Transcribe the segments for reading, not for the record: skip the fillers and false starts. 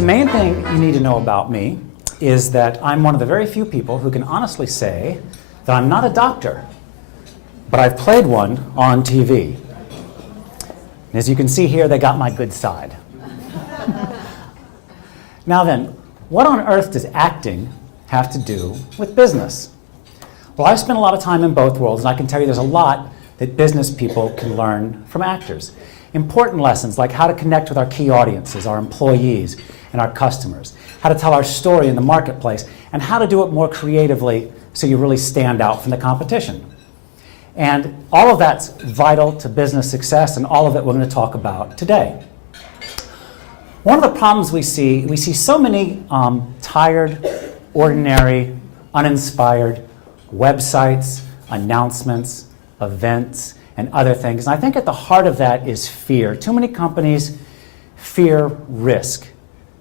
the main thing you need to know about me is that I'm one of the very few people who can honestly say that I'm not a doctor, but I've played one on TV. And as you can see here, they got my good side. Now then, what on earth does acting have to do with business? Well, I've spent a lot of time in both worlds, and I can tell you there's a lot that business people can learn from actors. Important lessons like how to connect with our key audiences, our employees, and our customers, how to tell our story in the marketplace, and how to do it more creatively so you really stand out from the competition. And all of that's vital to business success, and all of it we're going to talk about today. One of the problems we see so many tired, ordinary, uninspired websites, announcements, events, and other things. And I think at the heart of that is fear. Too many companies fear risk.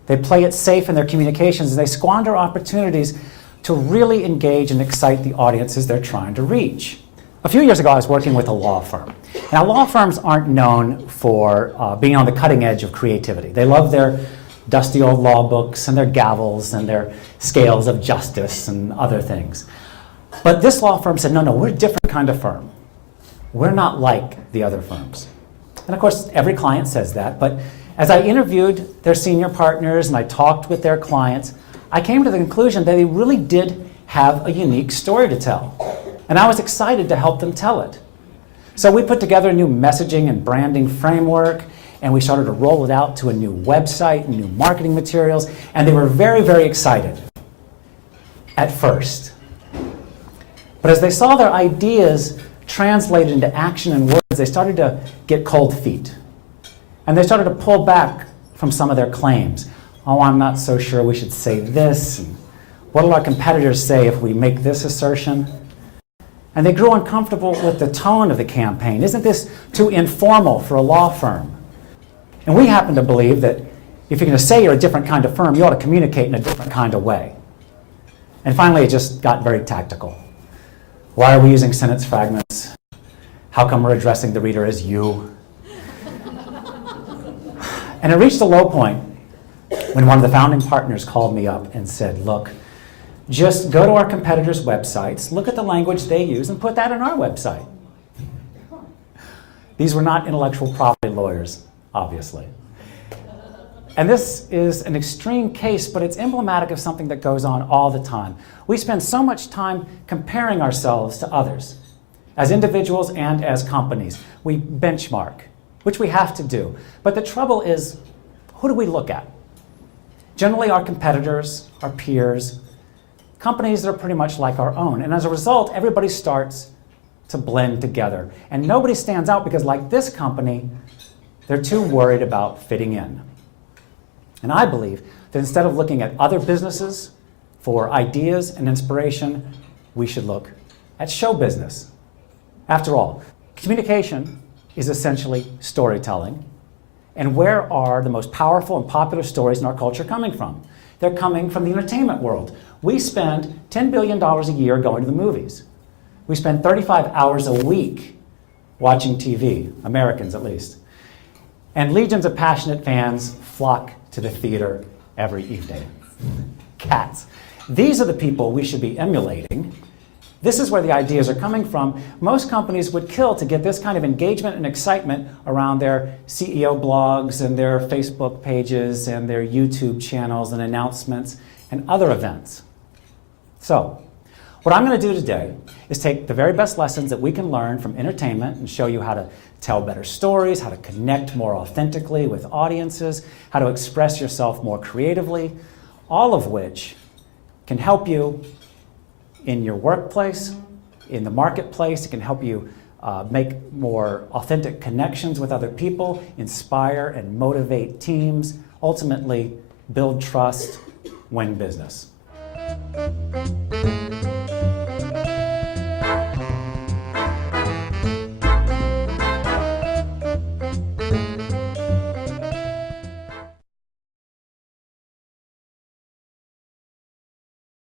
They play it safe in their communications, and they squander opportunities to really engage and excite the audiences they're trying to reach. A few years ago, I was working with a law firm. Now, law firms aren't known for being on the cutting edge of creativity. They love their dusty old law books and their gavels and their scales of justice and other things. But this law firm said, no, we're a different kind of firm. We're not like the other firms. And of course, every client says that, but as I interviewed their senior partners and I talked with their clients, I came to the conclusion that they really did have a unique story to tell. And I was excited to help them tell it. So we put together a new messaging and branding framework, and we started to roll it out to a new website and new marketing materials, and they were very, very excited at first. But as they saw their ideas translated into action and words, they started to get cold feet. And they started to pull back from some of their claims. Oh, I'm not so sure we should say this. And what will our competitors say if we make this assertion? And they grew uncomfortable with the tone of the campaign. Isn't this too informal for a law firm? And we happen to believe that if you're going to say you're a different kind of firm, you ought to communicate in a different kind of way. And finally, it just got very tactical. Why are we using sentence fragments? How come we're addressing the reader as you? And it reached a low point when one of the founding partners called me up and said, look, just go to our competitors' websites, look at the language they use, and put that on our website. These were not intellectual property lawyers, obviously. And this is an extreme case, but it's emblematic of something that goes on all the time. We spend so much time comparing ourselves to others, as individuals and as companies. We benchmark, which we have to do. But the trouble is, who do we look at? Generally, our competitors, our peers, companies that are pretty much like our own. And as a result, everybody starts to blend together. And nobody stands out because, like this company, they're too worried about fitting in. And I believe that instead of looking at other businesses for ideas and inspiration, we should look at show business. After all, communication is essentially storytelling. And where are the most powerful and popular stories in our culture coming from? They're coming from the entertainment world. We spend $10 billion a year going to the movies. We spend 35 hours a week watching TV, Americans at least. And legions of passionate fans flock to the theater every evening. Cats. These are the people we should be emulating. This is where the ideas are coming from. Most companies would kill to get this kind of engagement and excitement around their CEO blogs and their Facebook pages and their YouTube channels and announcements and other events. So, what I'm going to do today is take the very best lessons that we can learn from entertainment and show you how to tell better stories, how to connect more authentically with audiences, how to express yourself more creatively, all of which can help you in your workplace, in the marketplace. It can help you make more authentic connections with other people, inspire and motivate teams, ultimately build trust, win business.